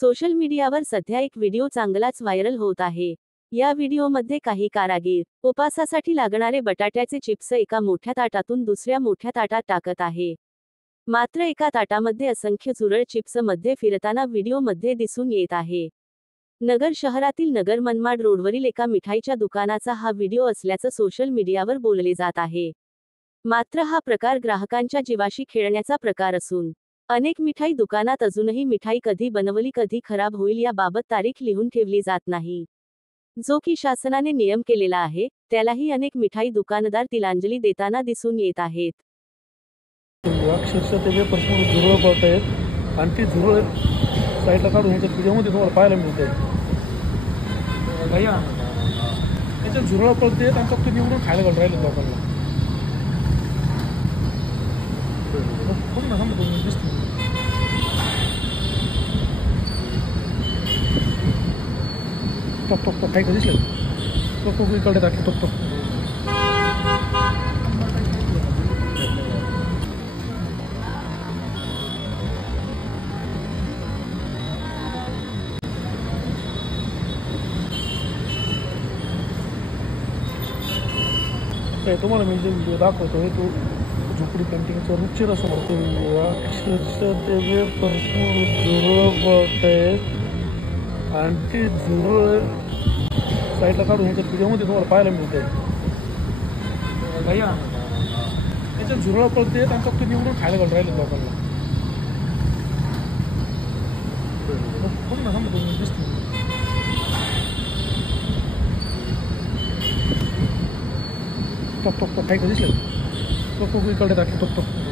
Social मीडियावर सध्या एक व्हिडिओ चांगलाच व्हायरल होत आहे। या व्हिडिओमध्ये काही कारागीर उपासासाठी लागणारे बटाट्याचे चिप्स एका मोठ्या ताटातून दुसऱ्या मोठ्या ताटात टाकत आहे। मात्र एका ताटामध्ये असंख्य झुरळ चिप्स मध्ये फिरताना व्हिडिओमध्ये दिसून येत आहे। नगर शहरातील नगर मनमाड रोडवरील एका मिठाईच्या दुकानाचा हा व्हिडिओ असल्याचं सोशल मीडियावर बोलले जात आहे। मात्र हा प्रकार ग्राहकांच्या जीवाशी खेळण्याचा प्रकार असून अनेक मिठाई दुकानात अजूनही मिठाई कधी बनवली कधी खराब होईल याबाबत तारीख लिहून ठेवली जात नाही, जो की शासनाने नियम केलेला आहे, त्यालाही अनेक मिठाई दुकानदार तिलांजली देताना दिसून येत आहेत। अक्षरशः ते वेपर्समधून झुरळ पडत आहेत आणि ती झुरळ साईडला काढून ह्याच्या व्हिडिओमध्ये तुम्हाला पाहायला मिळते। भैया त्याच्यात झुरळ पडते आणि फक्त निवडून खायला घालून राहिले लोकांना। टक टक टक काही का दिसलं टक टक इकडे टाकले टक टक तुम्हाला मी जे व्हिडिओ दाखवतोय तो झोपडी पेंटिंगचा रुचिर असं म्हणतो। अक्षरशः ते वेपर्समधून झुरळ पडत आहेत आणि ते झुरळ साईडला काढून ह्याच्या व्हिडिओमध्ये तुम्हाला पाहायला मिळते। भैया त्याच्यात झुरळ पडते आणि फक्त निवडून खायला घालून राहिले लोकांना। दिसतो टक टक टक काही का दिसलं टक टक इकडे टाकले टक टक